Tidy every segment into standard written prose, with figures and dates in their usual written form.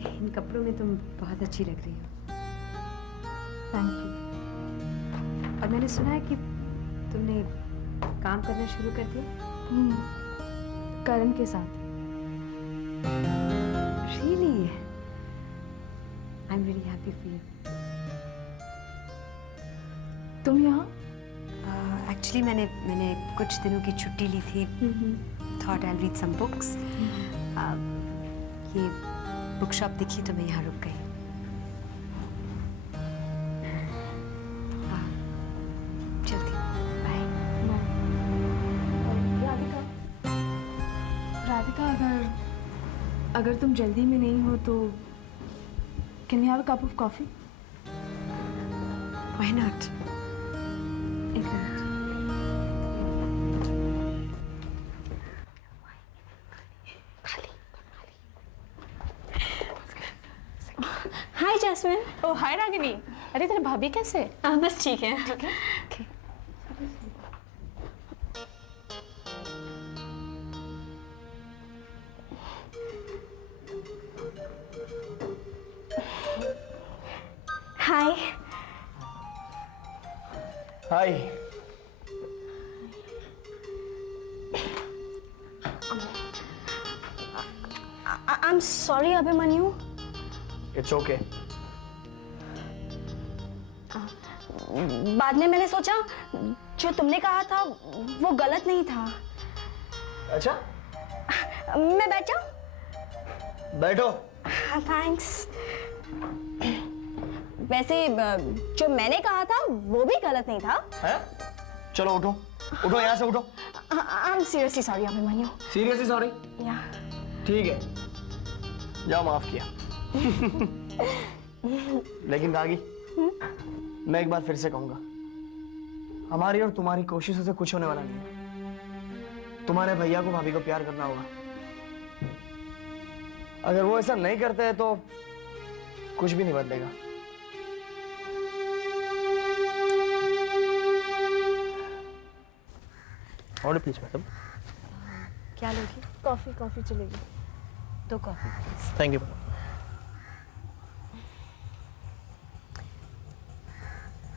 इन कपड़ों में तुम बहुत अच्छी लग रही हो। Thank you. और मैंने सुना है कि तुमने काम करना शुरू कर दिया। करण के साथ। Really? I'm really happy for you. तुम यहाँ? Actually मैंने कुछ दिनों की छुट्टी ली थी। Thought I'll read some books. ये बुक शॉप दिखी तो मैं यहाँ रुक गई। चलती हूँ। बाय। राधिका, अगर तुम जल्दी में नहीं हो तो can we have a cup of coffee? Why not? एक मिनट। Hi Jasmine. Oh hi Ragini. अरे तेरे भाभी कैसे? बस ठीक है। Okay. Hi. Hi. I am sorry Abhimanyu. It's okay. बाद में मैंने सोचा जो तुमने कहा था वो गलत नहीं था। अच्छा, मैं बैठ जाऊं? बैठो। थैंक्स। वैसे जो मैंने कहा था वो भी गलत नहीं था। हैं? चलो उठो, उठो यहाँ से उठो। I am seriously sorry Abhimanyu. Seriously sorry? या ठीक है, जाओ, माफ किया। लेकिन कागी, मैं एक बार फिर से कहूंगा, हमारी और तुम्हारी कोशिशों से कुछ होने वाला नहीं है। तुम्हारे भैया को भाभी को प्यार करना होगा। अगर वो ऐसा नहीं करते हैं तो कुछ भी नहीं बदलेगा। और प्लीज मैडम। क्या लोगी? कॉफी चलेगी। 2 कॉफी प्लीज। Thank you.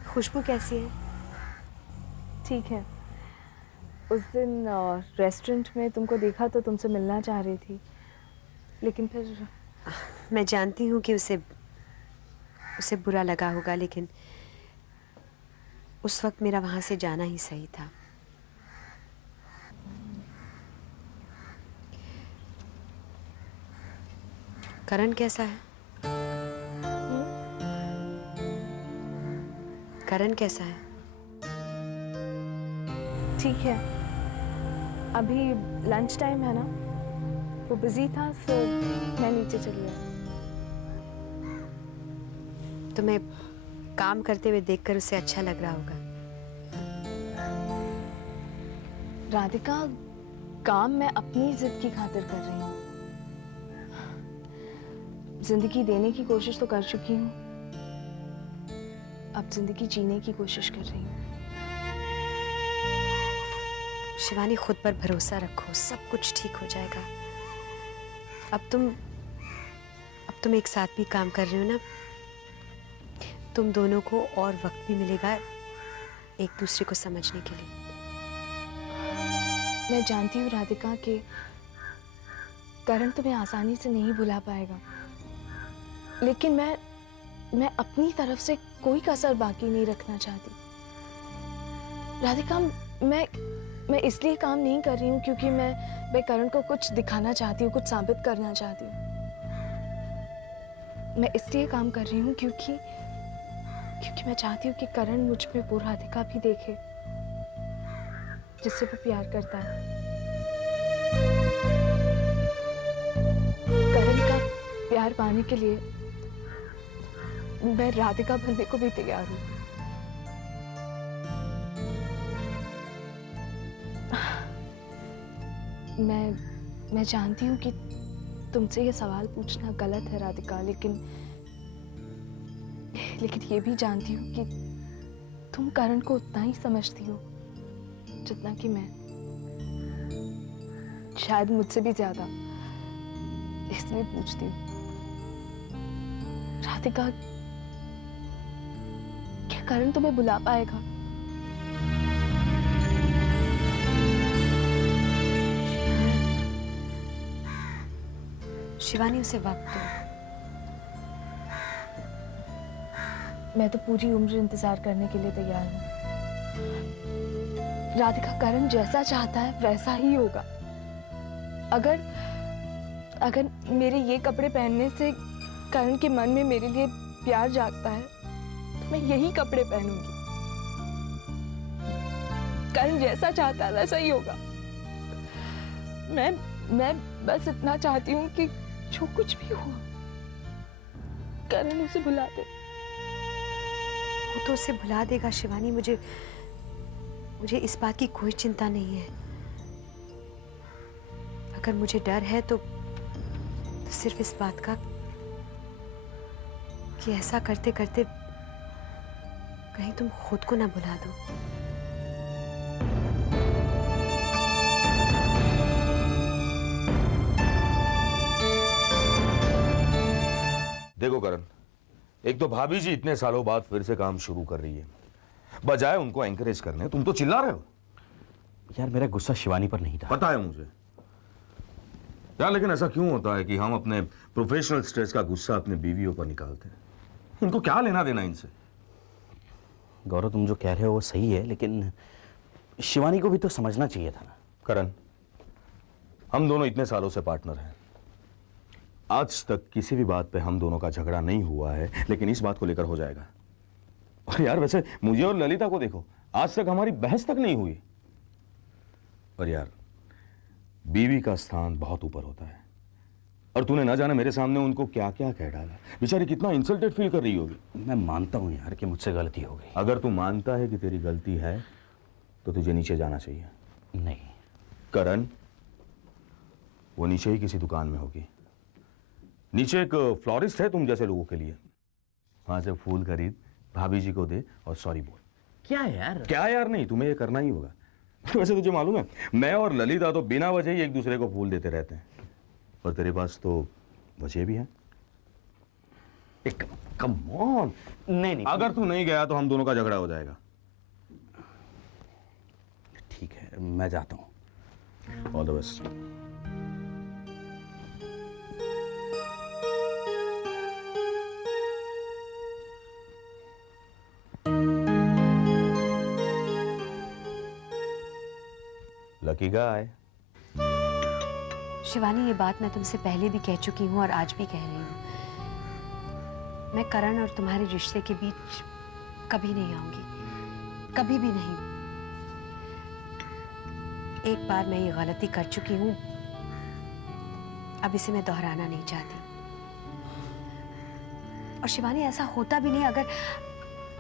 खुशबू कैसी है? ठीक है। उस दिन रेस्टोरेंट में तुमको देखा तो तुमसे मिलना चाह रही थी, लेकिन फिर मैं जानती हूँ कि उसे बुरा लगा होगा, लेकिन उस वक्त मेरा वहां से जाना ही सही था। करण कैसा है? करण कैसा है? ठीक है। अभी लंच टाइम है ना, वो बिजी था तो मैं नीचे चली आई। तुम्हें काम करते हुए देखकर उसे अच्छा लग रहा होगा। राधिका, काम मैं अपनी जिद की खातिर कर रही हूँ। जिंदगी देने की कोशिश तो कर चुकी हूँ, अब जिंदगी जीने की कोशिश कर रही हूँ। शिवानी, खुद पर भरोसा रखो, सब कुछ ठीक हो जाएगा। अब तुम एक साथ भी काम कर रहे हो ना, तुम दोनों को और वक्त भी मिलेगा एक दूसरे को समझने के लिए। मैं जानती हूँ राधिका कि करण तुम्हें आसानी से नहीं भुला पाएगा, लेकिन मैं अपनी तरफ से कोई कसर बाकी नहीं रखना चाहती। राधिका, मैं इसलिए काम नहीं कर रही हूँ क्योंकि मैं करण को कुछ दिखाना चाहती हूँ, कुछ साबित करना चाहती हूँ। मैं इसलिए काम कर रही हूँ क्योंकि मैं चाहती हूँ कि करण मुझ में वो राधिका भी देखे जिससे वो प्यार करता है। करण का प्यार पाने के लिए मैं राधिका बनने को भी तैयार हूँ। मैं जानती हूँ कि तुमसे ये सवाल पूछना गलत है राधिका, लेकिन ये भी जानती हूँ कि तुम करण को उतना ही समझती हो जितना कि मैं, शायद मुझसे भी ज्यादा, इसलिए पूछती हूँ। राधिका, क्या करण तुम्हें बुला पाएगा? शिवानी, उसे वक्त दो। मैं तो पूरी उम्र इंतजार करने के लिए तैयार हूँ। राधिका, करण जैसा चाहता है वैसा ही होगा। अगर अगर मेरे ये कपड़े पहनने से करण के मन में मेरे लिए प्यार जागता है तो मैं यही कपड़े पहनूंगी। करण जैसा चाहता है वैसा ही होगा। मैं बस इतना चाहती हूँ कि जो कुछ भी हुआ करण उसे भुला दे। वो तो उसे भुला देगा शिवानी। मुझे इस बात की कोई चिंता नहीं है। अगर मुझे डर है तो सिर्फ इस बात का कि ऐसा करते करते कहीं तुम खुद को ना भुला दो। देखो करण, एक तो भाभी जी इतने सालों बाद फिर से काम शुरू कर रही है, बजाय उनको एंकरेज करने तुम तो चिल्ला रहे हो। यार मेरा गुस्सा शिवानी पर नहीं था। पता है मुझे यार, लेकिन ऐसा क्यों होता है कि हम अपने प्रोफेशनल स्ट्रेस का गुस्सा अपने बीवियों पर निकालते हैं? इनको क्या लेना देना इनसे? गौरव, तुम जो कह रहे हो वो सही है, लेकिन शिवानी को भी तो समझना चाहिए था ना। करण, हम दोनों इतने सालों से पार्टनर हैं, आज तक किसी भी बात पे हम दोनों का झगड़ा नहीं हुआ है, लेकिन इस बात को लेकर हो जाएगा। और यार वैसे मुझे और ललिता को देखो, आज तक हमारी बहस तक नहीं हुई। और यार बीवी का स्थान बहुत ऊपर होता है, और तूने ना जाने मेरे सामने उनको क्या क्या कह डाला। बेचारी कितना इंसल्टेड फील कर रही होगी। मैं मानता हूं यार कि मुझसे गलती हो गई। अगर तू मानता है कि तेरी गलती है तो तुझे नीचे जाना चाहिए। नहीं करण, वो नीचे ही किसी दुकान में होगी। नीचे एक फ्लोरिस्ट है तुम जैसे लोगों के लिए, वहां से फूल खरीद, भाभी जी को दे और सॉरी बोल। क्या यार? क्या यार नहीं, तुम्हें ये करना ही होगा। वैसे तुझे मालूम है, मैं और ललिता तो बिना वजह ही एक दूसरे को फूल देते रहते हैं, और तेरे पास तो वजह भी है। Come on. नहीं, अगर तू नहीं गया तो हम दोनों का झगड़ा हो जाएगा। ठीक है, मैं जाता हूं। All the best. Lucky guy. Shivani, ये बात मैं तुमसे पहले भी कह चुकी हूँ और आज भी कह रही हूँ। मैं करण और तुम्हारे रिश्ते के बीच कभी नहीं आऊंगी, कभी भी नहीं। एक बार मैं ये गलती कर चुकी हूँ, अब इसे मैं दोहराना नहीं चाहती। और शिवानी, ऐसा होता भी नहीं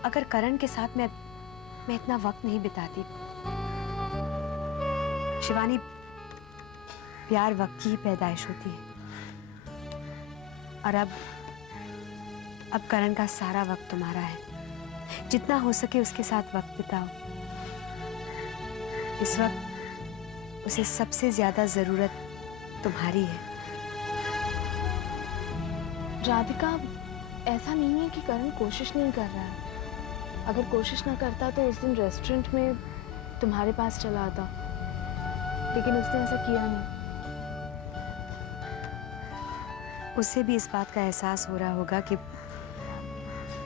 अगर करण के साथ मैं इतना वक्त नहीं बिताती। शिवानी, प्यार वक्त की ही पैदाइश होती है, और अब करण का सारा वक्त तुम्हारा है। जितना हो सके उसके साथ वक्त बिताओ। इस वक्त उसे सबसे ज्यादा जरूरत तुम्हारी है। राधिका, ऐसा नहीं है कि करण कोशिश नहीं कर रहा है। अगर कोशिश ना करता तो उस दिन रेस्टोरेंट में तुम्हारे पास चला आता, लेकिन उसने ऐसा किया नहीं। उसे भी इस बात का एहसास हो रहा होगा कि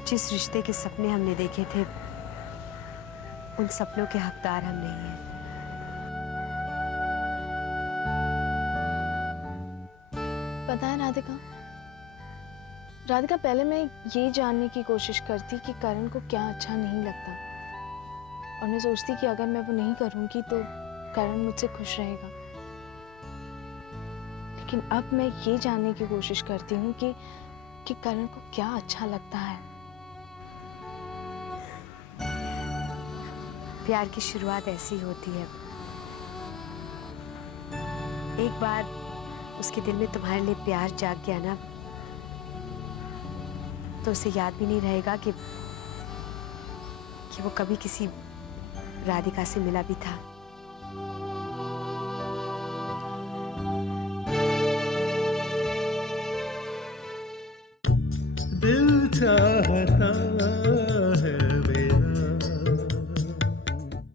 जिस रिश्ते के सपने हमने देखे थे, उन सपनों के हकदार हम नहीं हैं। पता है राधिका, पहले मैं ये जानने की कोशिश करती कि करण को क्या अच्छा नहीं लगता, और मैं सोचती कि अगर मैं वो नहीं करूंगी तो करण मुझसे खुश रहेगा। लेकिन अब मैं ये जानने की कोशिश करती हूँ कि करण को क्या अच्छा लगता है। प्यार की शुरुआत ऐसी होती है। एक बार उसके दिल में तुम्हारे लिए प्यार जाग गया ना, तो उसे याद भी नहीं रहेगा कि वो कभी किसी राधिका से मिला भी था। दिल चाहता